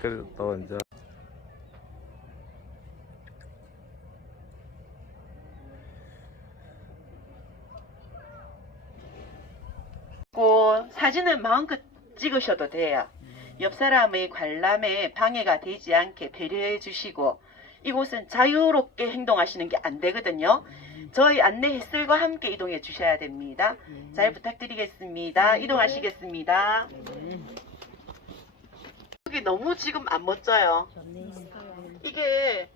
그리고 또 이제 사진은 마음껏 찍으셔도 돼요. 옆 사람의 관람에 방해가 되지 않게 배려해 주시고, 이곳은 자유롭게 행동하시는 게 안 되거든요. 저희 안내 햇살과 함께 이동해 주셔야 됩니다. 잘 부탁드리겠습니다. 이동하시겠습니다. 여기 너무 지금 안 멋져요. 이게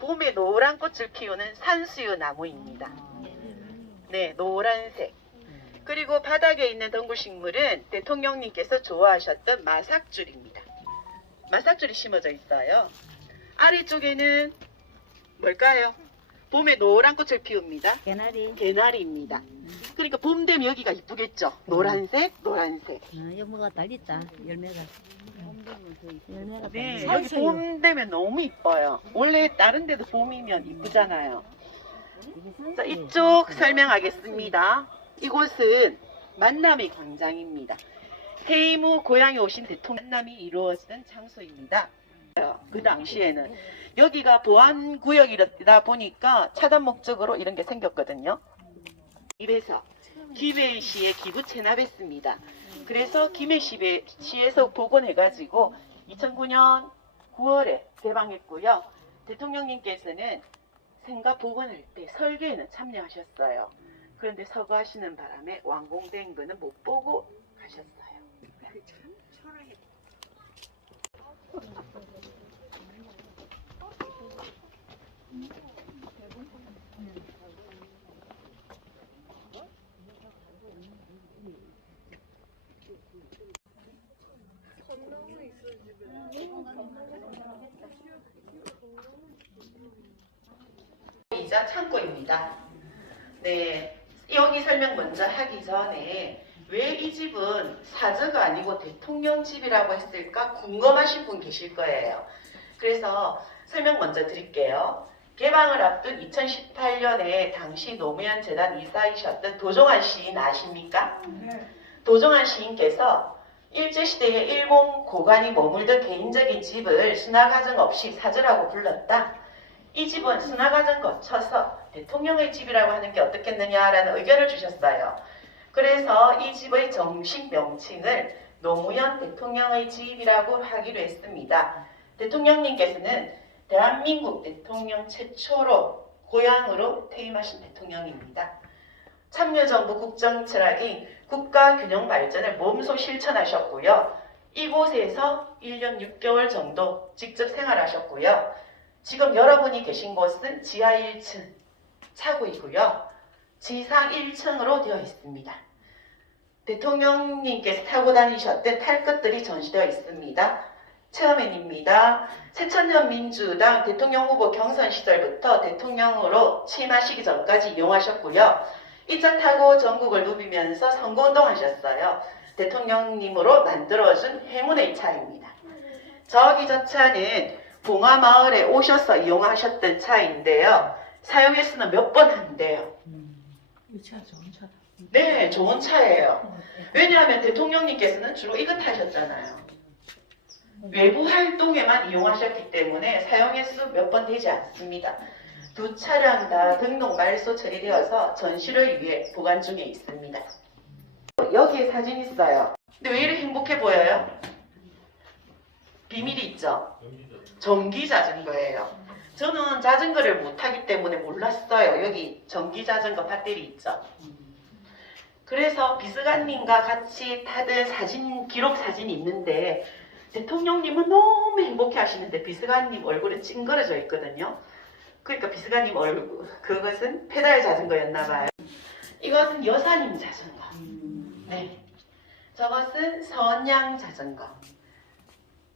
봄에 노란 꽃을 피우는 산수유 나무입니다. 네, 노란색. 그리고 바닥에 있는 덩굴식물은 대통령님께서 좋아하셨던 마삭줄입니다. 마삭줄이 심어져 있어요. 아래쪽에는 뭘까요? 봄에 노란 꽃을 피웁니다. 개나리입니다. 그러니까 봄 되면 여기가 이쁘겠죠? 노란색, 노란색. 뭐가 달렸다. 열매가. 네, 여기 봄 되면 너무 이뻐요. 원래 다른 데도 봄이면 이쁘잖아요. 자, 이쪽 설명하겠습니다. 이곳은 만남의 광장입니다. 해임 후 고향에 오신 대통령 만남이 이루어지던 장소입니다. 그 당시에는 여기가 보안구역이다 보니까 차단 목적으로 이런 게 생겼거든요. 입에서 김해시에 기부 체납했습니다. 그래서 김해시에서 복원해가지고 2009년 9월에 개방했고요. 대통령님께서는 생가 복원할 때 설계에는 참여하셨어요. 그런데 서거하시는 바람에 완공된 거는 못 보고 가셨어요. 참 초라해. 이자 창고입니다. 네, 여기 설명 먼저 하기 전에 왜 이 집은 사저가 아니고 대통령 집이라고 했을까 궁금하신 분 계실 거예요. 그래서 설명 먼저 드릴게요. 개방을 앞둔 2018년에 당시 노무현 재단 이사이셨던 도종환 시인 아십니까? 네. 도종환 시인께서 일제시대에 일본 고관이 머물던 개인적인 집을 신화가정 없이 사저라고 불렀다. 이 집은 신화가정 거쳐서 대통령의 집이라고 하는 게 어떻겠느냐라는 의견을 주셨어요. 그래서 이 집의 정식 명칭을 노무현 대통령의 집이라고 하기로 했습니다. 대통령님께서는 대한민국 대통령 최초로 고향으로 퇴임하신 대통령입니다. 참여정부 국정철학인 국가균형 발전을 몸소 실천하셨고요. 이곳에서 1년 6개월 정도 직접 생활하셨고요. 지금 여러분이 계신 곳은 지하 1층 차고이고요. 지상 1층으로 되어 있습니다. 대통령님께서 타고 다니셨던 탈 것들이 전시되어 있습니다. 처음엔입니다. 새천년 민주당 대통령 후보 경선 시절부터 대통령으로 취임하시기 전까지 이용하셨고요. 이 차 타고 전국을 누비면서 선거운동 하셨어요. 대통령님으로 만들어준 행운의 차입니다. 저기 저 차는 봉화마을에 오셔서 이용하셨던 차인데요. 사용 횟수는 몇 번 한대요. 이 차 좋은 차다. 네, 좋은 차예요. 왜냐하면 대통령님께서는 주로 이거 타셨잖아요. 외부 활동에만 이용하셨기 때문에 사용 횟수 몇 번 되지 않습니다. 두 차량 다 등록 말소 처리되어서 전시를 위해 보관 중에 있습니다. 여기에 사진 있어요. 근데 왜 이렇게 행복해 보여요? 비밀이 있죠? 전기 자전거예요. 저는 자전거를 못 타기 때문에 몰랐어요. 여기 전기 자전거 배터리 있죠? 그래서 비서관님과 같이 타던 사진, 기록 사진이 있는데 대통령님은 너무 행복해 하시는데 비서관님 얼굴은 찡그러져 있거든요. 그러니까 비서관님 얼굴, 그것은 페달 자전거였나 봐요. 이것은 여사님 자전거. 네. 저것은 선양 자전거.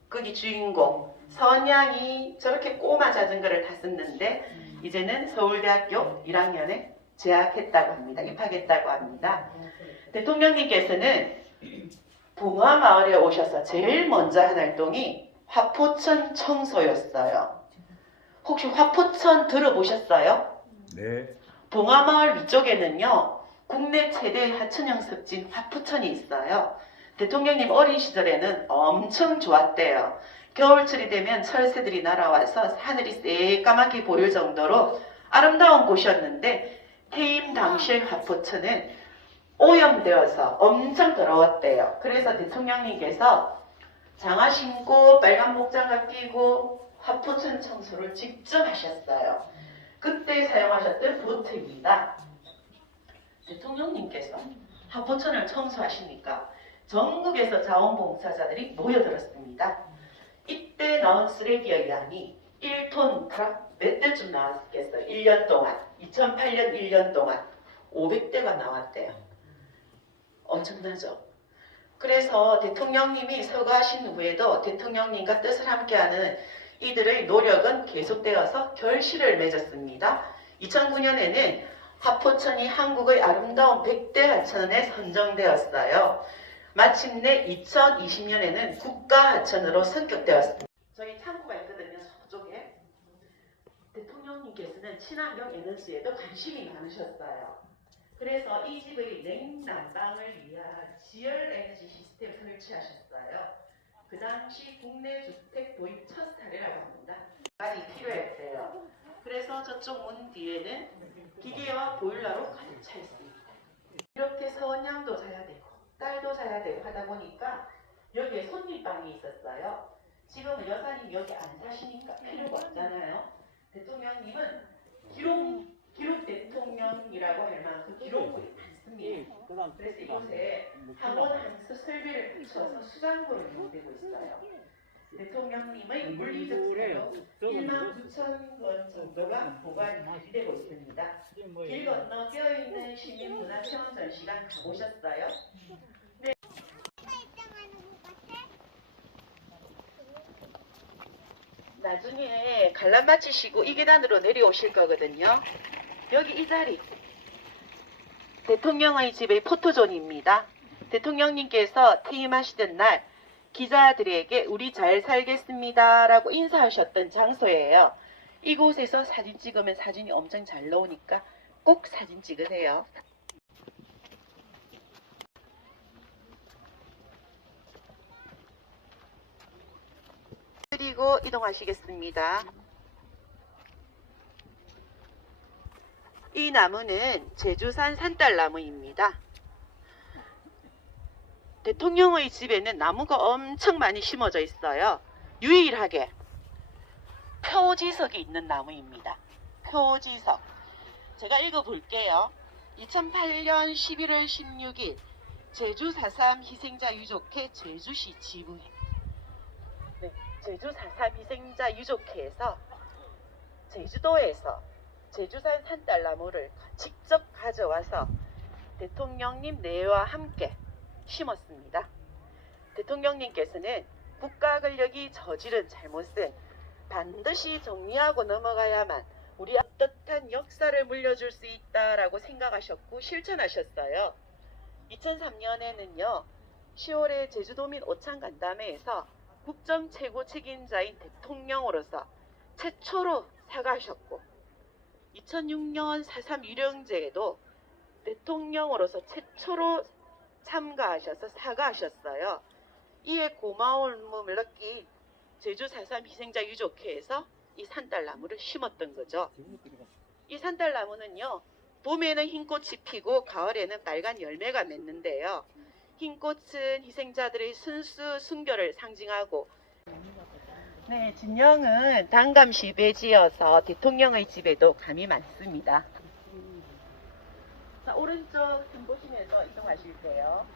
거기 주인공. 선양이 저렇게 꼬마 자전거를 탔었는데 이제는 서울대학교 1학년에 재학했다고 합니다. 입학했다고 합니다. 대통령님께서는 봉화마을에 오셔서 제일 먼저 한 활동이 화포천 청소였어요. 혹시 화포천 들어보셨어요? 네. 봉화마을 위쪽에는요. 국내 최대 하천형 습진 화포천이 있어요. 대통령님 어린 시절에는 엄청 좋았대요. 겨울철이 되면 철새들이 날아와서 하늘이 새까맣게 보일 정도로 아름다운 곳이었는데 퇴임 당시의 화포천은 오염되어서 엄청 더러웠대요. 그래서 대통령님께서 장화 신고 빨간 목장갑 끼고 화포천 청소를 직접 하셨어요. 그때 사용하셨던 보트입니다. 대통령님께서 화포천을 청소하시니까 전국에서 자원봉사자들이 모여들었습니다. 이때 나온 쓰레기의 양이 1톤 트럭 몇 대쯤 나왔겠어요? 1년 동안. 2008년 1년 동안 500대가 나왔대요. 엄청나죠? 그래서 대통령님이 서거하신 후에도 대통령님과 뜻을 함께하는 이들의 노력은 계속되어서 결실을 맺었습니다. 2009년에는 화포천이 한국의 아름다운 100대 하천에 선정되었어요. 마침내 2020년에는 국가하천으로 선격되었습니다. 저희 창구가 있거든요, 서쪽에. 대통령님께서는 친환경 에너지에도 관심이 많으셨어요. 그래서 이 집의 냉난방을 위한 지열 에너지 시스템을 설치하셨어요. 그 당시 국내 주택 도입 첫 사례라고 합니다. 많이 필요했대요. 그래서 저쪽 문 뒤에는 기계와 보일러로 가득 차 있습니다. 이렇게 선양도 자야 되고 딸도 자야 되고 하다 보니까 여기에 손님방이 있었어요. 지금은 여사님 여기 안 사시니까 필요가 없잖아요. 대통령님은 기록 대통령이라고 할 만큼 기록물이 많습니다. 그래서 이곳에 학원 한수 설비를 붙여서 수장고로 이용되고 있어요. 대통령님의 물리적 자료 19,000권 정도가 보관이 되고 있습니다. 길 건너 껴있는 시민문화체험 전시관 가보셨어요? 네. 나중에 관람 마치시고 이 계단으로 내려오실 거거든요. 여기 이 자리 대통령의 집의 포토존입니다. 대통령님께서 퇴임하시던 날 기자들에게 우리 잘 살겠습니다 라고 인사하셨던 장소예요. 이곳에서 사진 찍으면 사진이 엄청 잘 나오니까 꼭 사진 찍으세요. 그리고 이동하시겠습니다. 이 나무는 제주산 산딸나무입니다. 대통령의 집에는 나무가 엄청 많이 심어져 있어요. 유일하게 표지석이 있는 나무입니다. 표지석. 제가 읽어볼게요. 2008년 11월 16일 제주 4.3 희생자 유족회 제주시 지부회. 네, 제주 4.3 희생자 유족회에서 제주도에서 제주산 산딸나무를 직접 가져와서 대통령님 내와 함께 심었습니다. 대통령님께서는 국가 권력이 저지른 잘못은 반드시 정리하고 넘어가야만 우리 어떻한 역사를 물려줄 수 있다라고 생각하셨고 실천하셨어요. 2003년에는요. 10월에 제주도민 오찬 간담회에서 국정 최고 책임자인 대통령으로서 최초로 사과하셨고 2006년 4.3 유령제에도 대통령으로서 최초로 참가하셔서 사과하셨어요. 이에 고마움을 느낀 제주 4.3 희생자 유족회에서 이 산딸나무를 심었던 거죠. 이 산딸나무는요. 봄에는 흰 꽃이 피고 가을에는 빨간 열매가 맺는데요. 흰 꽃은 희생자들의 순수 순결을 상징하고 네, 진영은 단감시 배지여서 대통령의 집에도 감이 많습니다. 자, 오른쪽 산 보시면서 이동하실게요.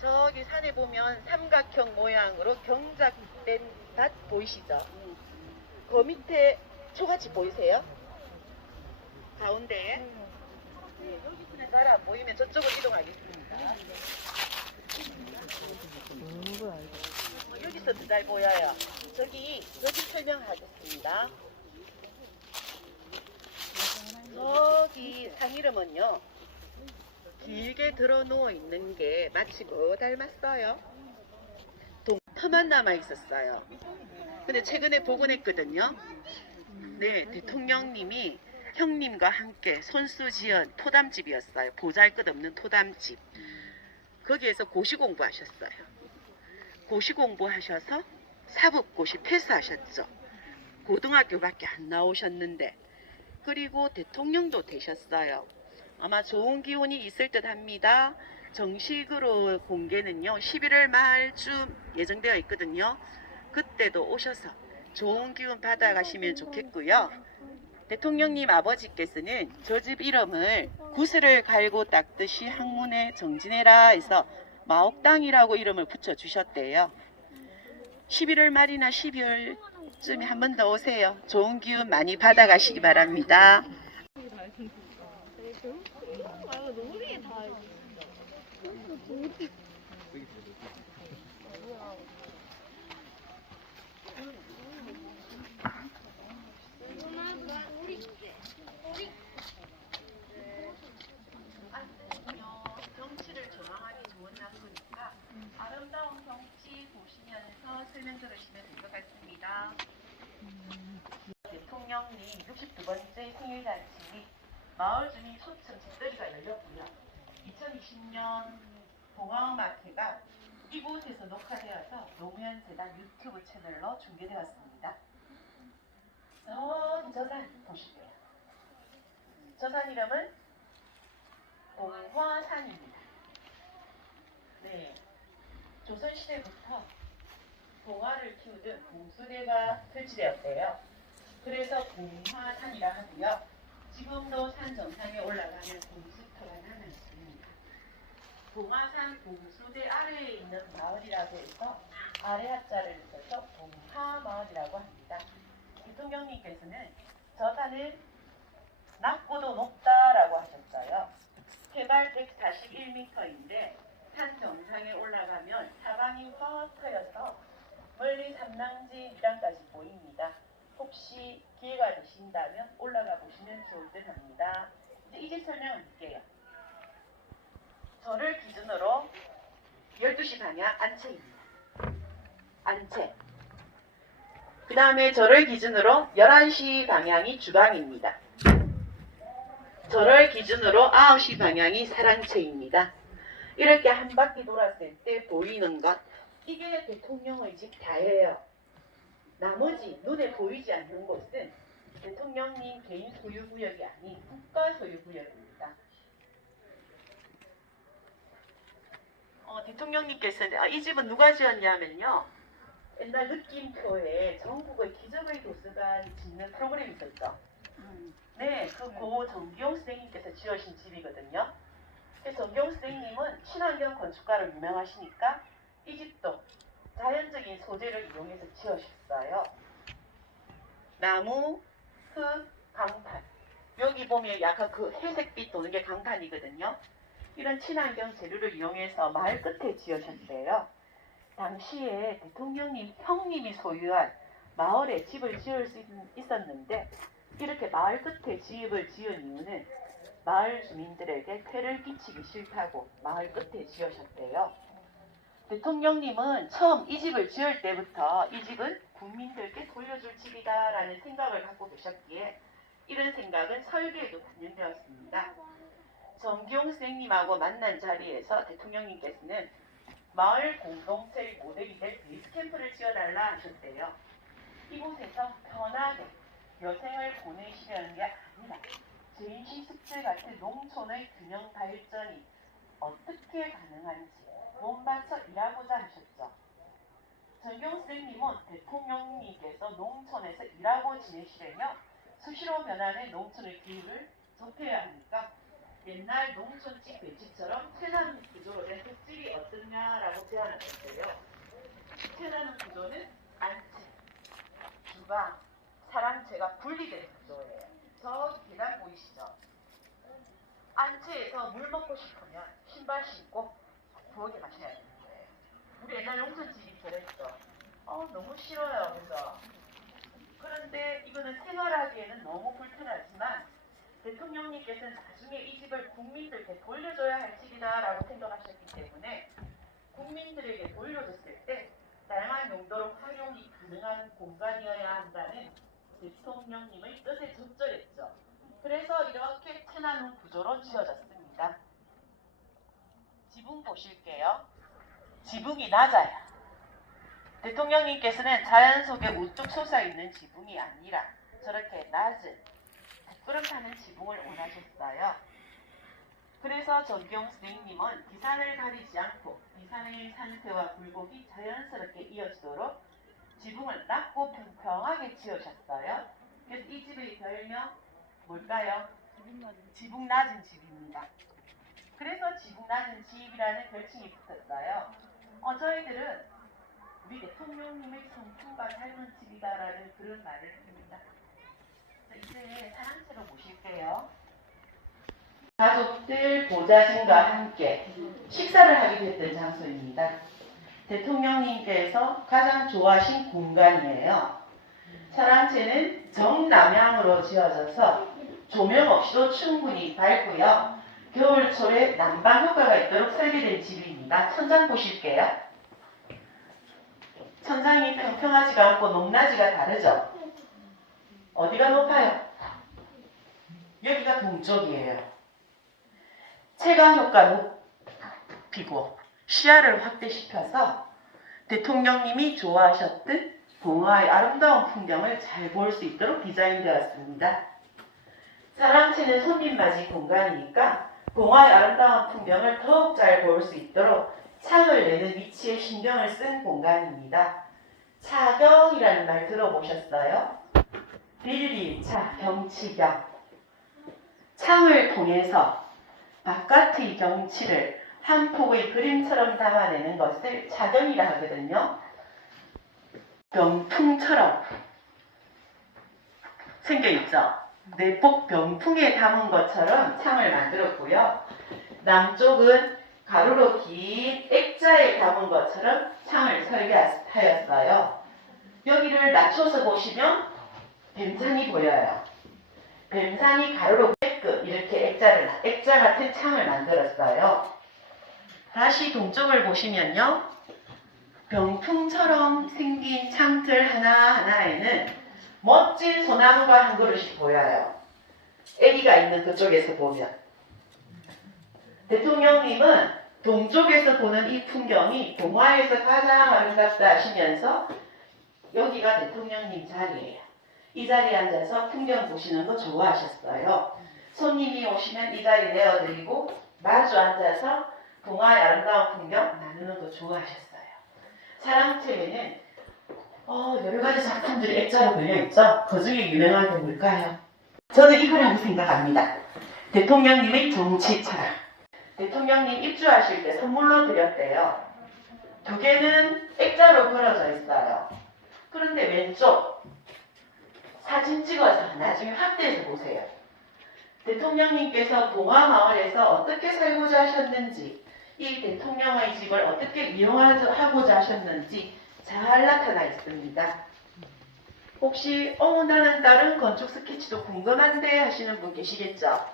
저기 산에 보면 삼각형 모양으로 경작된 밭 보이시죠? 그 밑에 초가집 보이세요? 가운데에? 네, 여기서는 잘 안 보이면 저쪽으로 이동하겠습니다. 여기서도 잘 보여요. 저기 설명하겠습니다. 저기 산 이름은요. 길게 들어 누워 있는 게 마치 뭐 닮았어요? 동터만 남아 있었어요. 근데 최근에 복원했거든요. 네, 대통령님이 형님과 함께 손수 지은 토담집이었어요. 보잘것없는 토담집. 거기에서 고시 공부하셨어요. 고시 공부하셔서 사법고시 패스하셨죠. 고등학교밖에 안 나오셨는데, 그리고 대통령도 되셨어요. 아마 좋은 기운이 있을 듯 합니다. 정식으로 공개는요 11월 말쯤 예정되어 있거든요. 그때도 오셔서 좋은 기운 받아가시면 좋겠고요. 대통령님 아버지께서는 저 집 이름을 구슬을 갈고 닦듯이 학문에 정진해라 해서 마옥당이라고 이름을 붙여주셨대요. 11월 말이나 12월쯤에 한 번 더 오세요. 좋은 기운 많이 받아가시기 바랍니다. 경치를 조망하기 좋은 장소니까 아름다운 경치 보시면서 설명 들으시면 될 것 같습니다. 대통령님 62번째 생일잔치 마을 주민 초청 집들이가 열렸고요. 2020년 동아마트가 이곳에서 녹화되어서 노무현 재단 유튜브 채널로 중계되었습니다. 저기 저 산 보실게요. 저 산 이름은 봉화산입니다. 네, 조선시대부터 봉화를 키우던 봉수대가 설치되었대요. 그래서 봉화산이라 하고요. 지금도 산 정상에 올라가면 봉수터가 남아있습니다. 봉화산 봉수대 아래에 있는 마을이라고 해서 아래 하자를 써서 봉화마을이라고 합니다. 대통령님께서는 저 산은 낮고도 높다라고 하셨어요. 해발 141m인데 산 정상에 올라가면 사방이 확 트여서 멀리 삼랑지 미랑까지 보입니다. 혹시 기회가 되신다면 올라가 보시면 좋을 듯 합니다. 이제 이 집 설명을 드릴게요. 저를 기준으로 12시 방향 안채입니다. 안채. 그 다음에 저를 기준으로 11시 방향이 주방입니다. 저를 기준으로 9시 방향이 사랑채입니다. 이렇게 한 바퀴 돌았을 때 보이는 것, 이게 대통령의 집 다예요. 나머지 눈에 보이지 않는 곳은 대통령님 개인 소유구역이 아닌 국가 소유구역입니다. 대통령님께서는 이 집은 누가 지었냐면요. 옛날 느낌표에 전국의 기적의 도서관이 짓는 프로그램이 있었죠. 네, 그 고 정기용 선생님께서 지으신 집이거든요. 정기용 선생님은 친환경 건축가로 유명하시니까 이 집도 자연적인 소재를 이용해서 지으셨어요. 나무, 흙, 강판. 여기 보면 약간 그 회색빛 도는 게 강판이거든요. 이런 친환경 재료를 이용해서 마을 끝에 지으셨대요. 당시에 대통령님 형님이 소유한 마을에 집을 지을 수 있었는데 이렇게 마을 끝에 집을 지은 이유는 마을 주민들에게 폐를 끼치기 싫다고 마을 끝에 지으셨대요. 대통령님은 처음 이 집을 지을 때부터 이 집은 국민들께 돌려줄 집이다라는 생각을 갖고 계셨기에 이런 생각은 설계에도 반영되었습니다. 정기용 선생님하고 만난 자리에서 대통령님께서는 마을 공동체의 모델이 될 베이스 캠프를 지어달라 하셨대요. 이곳에서 편하게 여생을 보내시려는 게 아니라 제인시 숙제 같은 농촌의 균형 발전이 어떻게 가능한지 몸바쳐 일하고자 하셨죠. 정경 선생님은 대통령님께서 농촌에서 일하고 지내시려면 수시로 변하는 농촌의 기후를 좁혀야 하니까 옛날 농촌집 배치처럼 태난 구조로 된 흙집이 어떠냐라고 제안하셨어요. 태나는 구조는 안채, 주방, 사랑채가 분리된 구조예요. 저 계단 보이시죠? 안채에서 물 먹고 싶으면 신발 신고 부엌에 가셔야 되는 거예요. 우리 옛날 농촌집이 그랬어. 너무 싫어요. 그래서 그런데 이거는 생활하기에는 너무 불편하지만 대통령님께서는 나중에 이 집을 국민들께 돌려줘야 할 집이다라고 생각하셨기 때문에 국민들에게 돌려줬을 때 다양한 용도로 활용이 가능한 공간이어야 한다는 대통령님의 뜻에 적절했죠. 그래서 이렇게 트나는 구조로 지어졌습니다. 지붕 보실게요. 지붕이 낮아요. 대통령님께서는 자연 속에 우뚝 솟아있는 지붕이 아니라 저렇게 낮은 부끄럼 타는 지붕을 원하셨어요. 그래서 전경 선생님은 기산을 가리지 않고 기산의 상태와 굴곡이 자연스럽게 이어지도록 지붕을 낮고 평평하게 지으셨어요. 그래서 이 집의 별명 뭘까요? 지붕 낮은 집입니다. 그래서 지붕 낮은 집이라는 별칭이 붙었어요. 저희들은 우리 대통령님의 성품과 닮은 집이다라는 그런 말을 합니다. 이제 사랑채로 모실게요. 가족들, 보좌진과 함께 식사를 하게 됐던 장소입니다. 대통령님께서 가장 좋아하신 공간이에요. 사랑채는 정남향으로 지어져서 조명 없이도 충분히 밝고요. 겨울철에 난방 효과가 있도록 설계된 집입니다. 천장 보실게요. 천장이 평평하지가 않고 높낮이가 다르죠? 어디가 높아요? 여기가 동쪽이에요. 채광 효과 높이고 시야를 확대시켜서 대통령님이 좋아하셨던 봉화의 아름다운 풍경을 잘 볼 수 있도록 디자인되었습니다. 사랑채는 손님 맞이 공간이니까 봉화의 아름다운 풍경을 더욱 잘 볼 수 있도록 창을 내는 위치에 신경을 쓴 공간입니다. 차경이라는 말 들어보셨어요? 빌리차, 경치경. 창을 통해서 바깥의 경치를 한 폭의 그림처럼 담아내는 것을 차경이라 하거든요. 병풍처럼 생겨있죠. 내복 병풍에 담은 것처럼 창을 만들었고요. 남쪽은 가로로 긴 액자에 담은 것처럼 창을 설계하였어요. 여기를 낮춰서 보시면 뱀산이 보여요. 뱀산이 가로로 깨끗 이렇게 액자 같은 창을 만들었어요. 다시 동쪽을 보시면요. 병풍처럼 생긴 창틀 하나하나에는 멋진 소나무가 한 그루씩 보여요. 애기가 있는 그쪽에서 보면. 대통령님은 동쪽에서 보는 이 풍경이 동화에서 가장 아름답다 하시면서 여기가 대통령님 자리예요. 이 자리에 앉아서 풍경 보시는 거 좋아하셨어요. 손님이 오시면 이 자리 내어드리고 마주 앉아서 동화의 아름다운 풍경 나누는 거 좋아하셨어요. 사랑채에는 여러 가지 작품들이 액자로 걸려있죠. 그 중에 유명한 게 뭘까요? 저는 이거라고 생각합니다. 대통령님의 정치 철학. 대통령님 입주하실 때 선물로 드렸대요. 두 개는 액자로 걸어져 있어요. 그런데 왼쪽 사진 찍어서 나중에 확대해서 보세요. 대통령님께서 봉화마을에서 어떻게 살고자 하셨는지, 이 대통령의 집을 어떻게 이용하고자 하셨는지 잘 나타나 있습니다. 혹시 나는 다른 건축 스케치도 궁금한데 하시는 분 계시겠죠?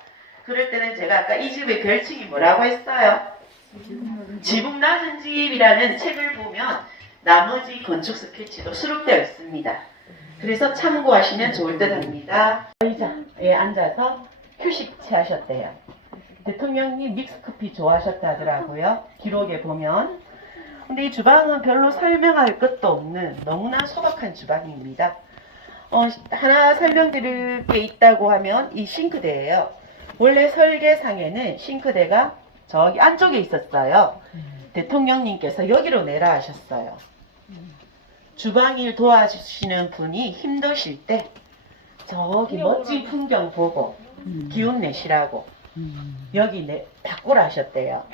그럴 때는 제가 아까 이 집의 별칭이 뭐라고 했어요? 지붕 낮은 집이라는 책을 보면 나머지 건축 스케치도 수록되어 있습니다. 그래서 참고하시면 좋을 듯 합니다. 의자에 앉아서 휴식 취하셨대요. 대통령님 믹스커피 좋아하셨다 하더라고요. 기록에 보면. 근데 이 주방은 별로 설명할 것도 없는 너무나 소박한 주방입니다. 하나 설명드릴 게 있다고 하면 이 싱크대예요. 원래 설계상에는 싱크대가 저기 안쪽에 있었어요. 대통령님께서 여기로 내라 하셨어요. 주방일 도와주시는 분이 힘드실 때 저기 멋진 풍경 보고 기운 내시라고 여기 바꾸라 하셨대요.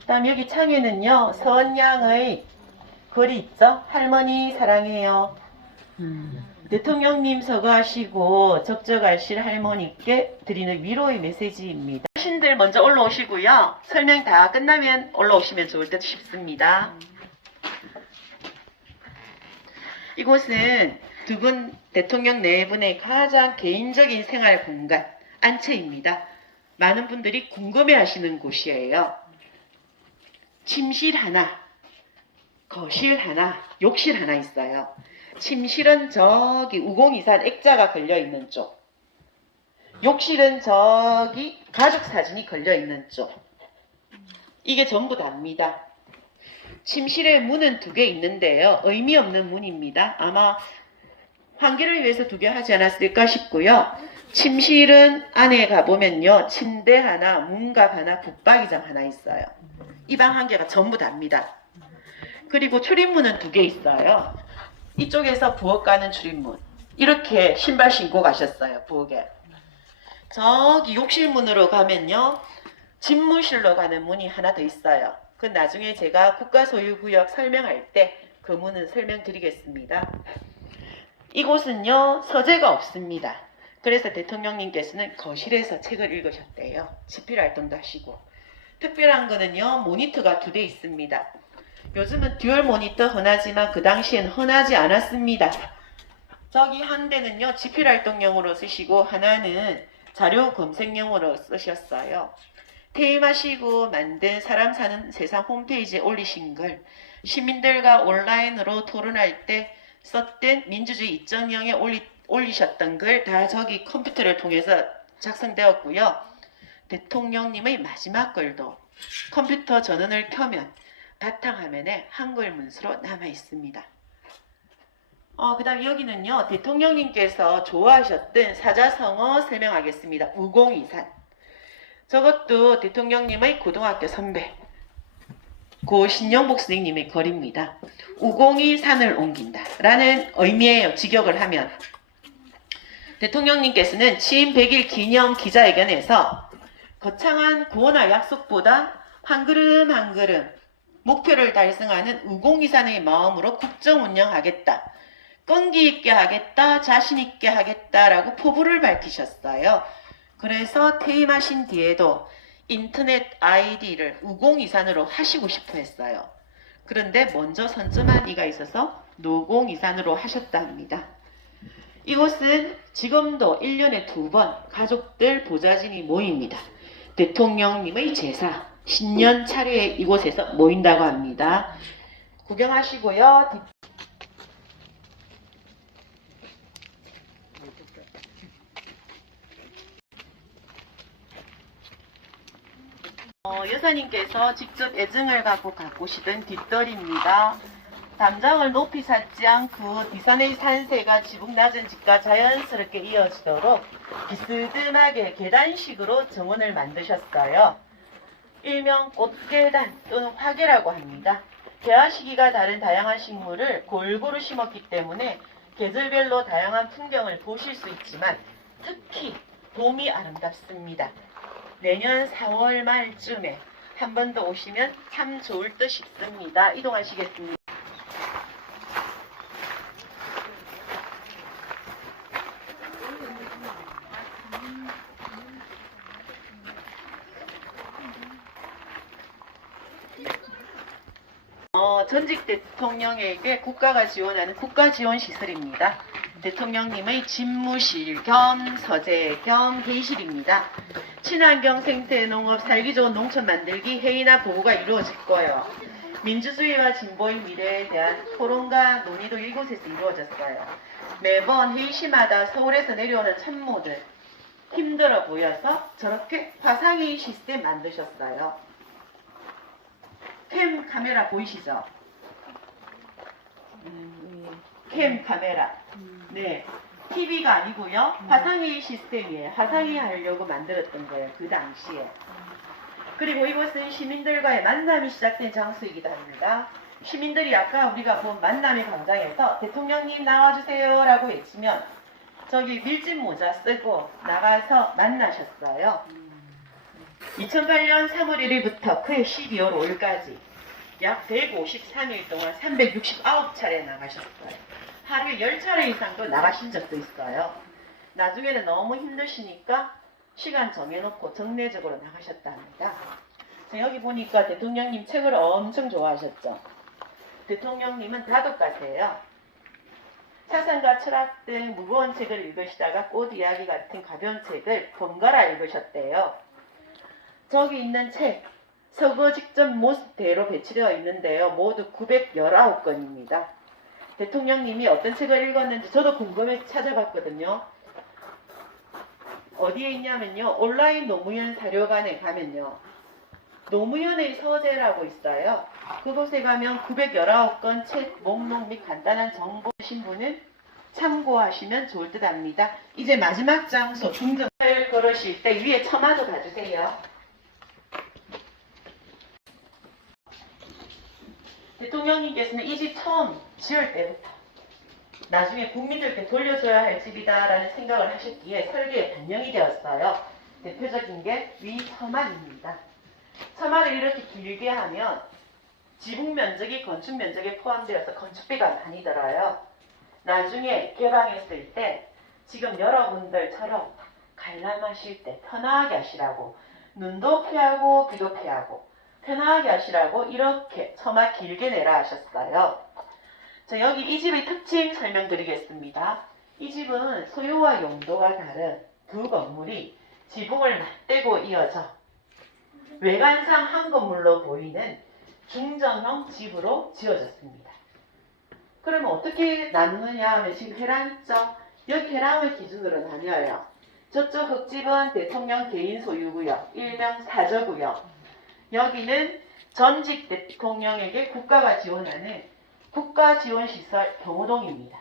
그 다음 여기 창에는요, 서원양의 글이 있죠? 할머니 사랑해요. 대통령님 서거하시고 적적하실 할머니께 드리는 위로의 메시지입니다. 신들 먼저 올라오시고요. 설명 다 끝나면 올라오시면 좋을 듯 싶습니다. 이곳은 두 분 대통령 네 분의 가장 개인적인 생활 공간, 안채입니다. 많은 분들이 궁금해 하시는 곳이에요. 침실 하나, 거실 하나, 욕실 하나 있어요. 침실은 저기 우공이산 액자가 걸려있는 쪽. 욕실은 저기 가족 사진이 걸려있는 쪽. 이게 전부 다입니다. 침실에 문은 2개 있는데요. 의미 없는 문입니다. 아마 환기를 위해서 2개 하지 않았을까 싶고요. 침실은 안에 가보면요. 침대 하나, 문갑 하나, 붙박이장 하나 있어요. 이 방 1개가 전부 다입니다. 그리고 출입문은 2개 있어요. 이쪽에서 부엌 가는 출입문. 이렇게 신발 신고 가셨어요. 부엌에. 저기 욕실문으로 가면요. 집무실로 가는 문이 하나 더 있어요. 그 나중에 제가 국가소유구역 설명할 때 그 문은 설명드리겠습니다. 이곳은요. 서재가 없습니다. 그래서 대통령님께서는 거실에서 책을 읽으셨대요. 집필활동도 하시고. 특별한 거는요. 모니터가 2대 있습니다. 요즘은 듀얼 모니터 흔하지만 그 당시엔 흔하지 않았습니다. 저기 한 대는요. 집필활동용으로 쓰시고 하나는 자료 검색용으로 쓰셨어요. 퇴임하시고 만든 사람 사는 세상 홈페이지에 올리신 걸 시민들과 온라인으로 토론할 때 썼던 민주주의 2.0에 올리셨던 걸 다 저기 컴퓨터를 통해서 작성되었고요. 대통령님의 마지막 글도 컴퓨터 전원을 켜면 바탕화면에 한글 문서로 남아 있습니다. 그 다음 여기는요. 대통령님께서 좋아하셨던 사자성어 설명하겠습니다. 우공이산. 저것도 대통령님의 고등학교 선배 고 신영복 선생님의 글입니다. 우공이 산을 옮긴다 라는 의미예요. 직역을 하면. 대통령님께서는 취임 100일 기념 기자회견에서 거창한 구호나 약속보다 한 걸음 한 걸음 목표를 달성하는 우공이산의 마음으로 국정 운영하겠다. 끈기 있게 하겠다. 자신 있게 하겠다라고 포부를 밝히셨어요. 그래서 퇴임하신 뒤에도 인터넷 아이디를 우공이산으로 하시고 싶어 했어요. 그런데 먼저 선점한 이가 있어서 노공이산으로 하셨다 합니다. 이곳은 지금도 1년에 2번 가족들 보좌진이 모입니다. 대통령님의 제사, 신년 차례에 이곳에서 모인다고 합니다. 구경하시고요. 여사님께서 직접 애증을 갖고 가꾸시던 뒷덜입니다. 담장을 높이 쌓지 않고 뒷산의 산세가 지붕 낮은 집과 자연스럽게 이어지도록 비스듬하게 계단식으로 정원을 만드셨어요. 일명 꽃계단 또는 화계라고 합니다. 개화 시기가 다른 다양한 식물을 골고루 심었기 때문에 계절별로 다양한 풍경을 보실 수 있지만 특히 봄이 아름답습니다. 내년 4월 말쯤에 한 번 더 오시면 참 좋을 듯 싶습니다. 이동하시겠습니다. 전직 대통령에게 국가가 지원하는 국가지원시설입니다. 대통령님의 집무실 겸 서재 겸 회의실입니다. 친환경 생태 농업 살기 좋은 농촌 만들기 회의나 보고가 이루어질 거예요. 민주주의와 진보의 미래에 대한 토론과 논의도 이곳에서 이루어졌어요. 매번 회의시마다 서울에서 내려오는 참모들 힘들어 보여서 저렇게 화상회의 시스템 만드셨어요. 캠 카메라 보이시죠? 캠 카메라. 네. TV가 아니고요. 화상회의 시스템이에요. 화상회의 하려고 만들었던 거예요. 그 당시에. 그리고 이곳은 시민들과의 만남이 시작된 장소이기도 합니다. 시민들이 아까 우리가 본 만남의 광장에서 대통령님 나와주세요 라고 외치면 저기 밀짚 모자 쓰고 나가서 만나셨어요. 2008년 3월 1일부터 그해 12월 5일까지 약 153일 동안 369차례 나가셨어요. 하루에 10차례 이상도 나가신 적도 있어요. 나중에는 너무 힘드시니까 시간 정해놓고 정례적으로 나가셨다 합니다. 여기 보니까 대통령님 책을 엄청 좋아하셨죠. 대통령님은 다독가세요. 사상과 철학 등 무거운 책을 읽으시다가 꽃 이야기 같은 가벼운 책을 번갈아 읽으셨대요. 저기 있는 책, 서거 직전 모습대로 배치되어 있는데요. 모두 919권입니다. 대통령님이 어떤 책을 읽었는지 저도 궁금해 찾아봤거든요. 어디에 있냐면요. 온라인 노무현 사료관에 가면요. 노무현의 서재라고 있어요. 그곳에 가면 919건 책 목록 및 간단한 정보 신분을 참고하시면 좋을 듯 합니다. 이제 마지막 장소 중정을 걸으실 때 위에 처마도 봐주세요. 대통령님께서는 이 집 처음 지을 때부터 나중에 국민들께 돌려줘야 할 집이다라는 생각을 하셨기에 설계에 반영이 되었어요. 대표적인 게 위 처마입니다. 처마를 이렇게 길게 하면 지붕 면적이 건축 면적에 포함되어서 건축비가 많이 들어요. 나중에 개방했을 때 지금 여러분들처럼 관람하실 때 편하게 하시라고 눈도 피하고 비도 피하고 편하게 하시라고 이렇게 처마 길게 내라 하셨어요. 자, 여기 이 집의 특징 설명드리겠습니다. 이 집은 소유와 용도가 다른 두 건물이 지붕을 맞대고 이어져 외관상 한 건물로 보이는 중정형 집으로 지어졌습니다. 그러면 어떻게 나누느냐 하면 지금 해랑 있죠? 여기 해랑을 기준으로 나뉘어요. 저쪽 흙집은 대통령 개인 소유고요. 일명 사저고요. 여기는 전직 대통령에게 국가가 지원하는 국가지원시설 경호동입니다.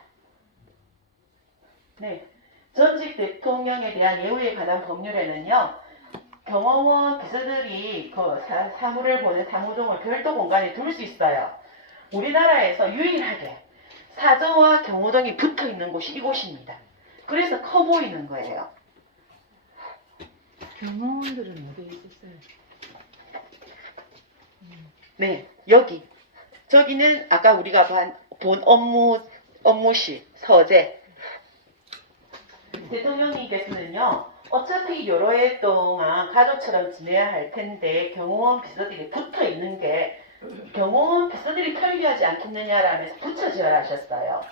네, 전직 대통령에 대한 예우에 관한 법률에는요. 경호원 비서들이 그 사무를 보는 사무동을 별도 공간에 둘 수 있어요. 우리나라에서 유일하게 사저와 경호동이 붙어 있는 곳이 이곳입니다. 그래서 커 보이는 거예요. 경호원들은 어디에 있었어요? 네, 여기. 저기는 아까 우리가 본 업무실, 서재. 대통령님께서는요, 어차피 여러 해 동안 가족처럼 지내야 할 텐데 경호원 비서들이 붙어 있는 게 경호원 비서들이 편리하지 않겠느냐라면서 붙여져야 하셨어요.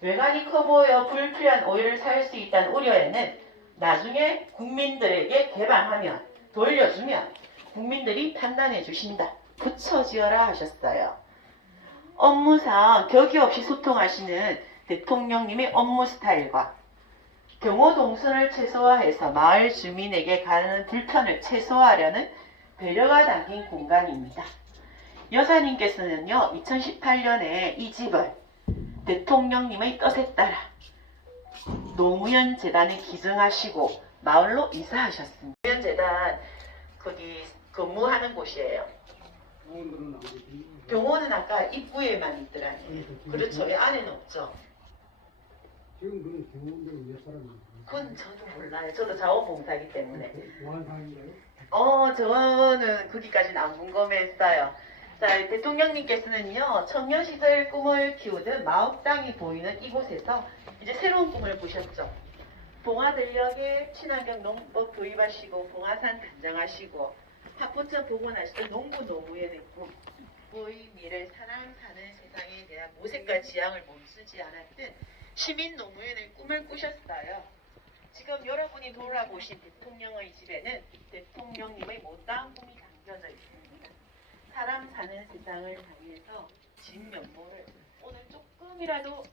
외관이 커 보여 불필요한 오해를 살 수 있다는 우려에는 나중에 국민들에게 개방하면 돌려주면 국민들이 판단해 주신다. 붙여지어라 하셨어요. 업무상 격의 없이 소통하시는 대통령님의 업무 스타일과 경호 동선을 최소화해서 마을 주민에게 가는 불편을 최소화하려는 배려가 담긴 공간입니다. 여사님께서는요, 2018년에 이 집을 대통령님의 뜻에 따라 노무현 재단에 기증하시고 마을로 이사하셨습니다. 노무현 재단 거기 근무하는 곳이에요. 병원은 아까 입구에만 있더라고요. 그렇죠. 안에는 없죠. 지금 그런 경호원들은 몇 사람이에요? 그건 저도 몰라요. 저도 자원봉사이기 때문에. 보안상인가요? 저는 거기까지는 안 궁금했어요. 자, 대통령님께서는요, 청년 시절 꿈을 키우듯 마을 땅이 보이는 이곳에서 이제 새로운 꿈을 꾸셨죠. 봉화전력에 친환경 농법 도입하시고, 봉화산 단장하시고, 학부천 복원하시던 농부 노무현의 꿈, 부의 미래 사람 사는 세상에 대한 모색과 지향을 멈추지 않았던 시민 노무현의 꿈을 꾸셨어요. 지금 여러분이 돌아보신 대통령의 집에는 대통령님의 못다한 꿈이 담겨져 있습니다. 사람 사는 세상을 향해서 진면모를 오늘 조금이라도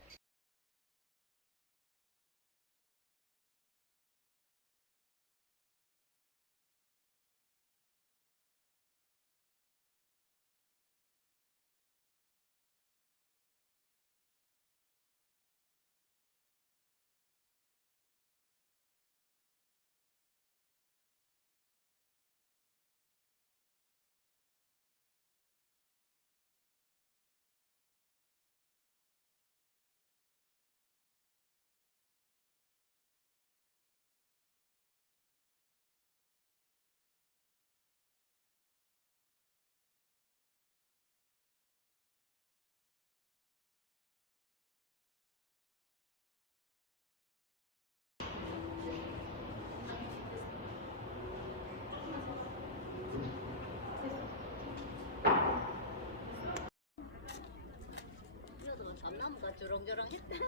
그래도 감나무가 주렁주렁 했대.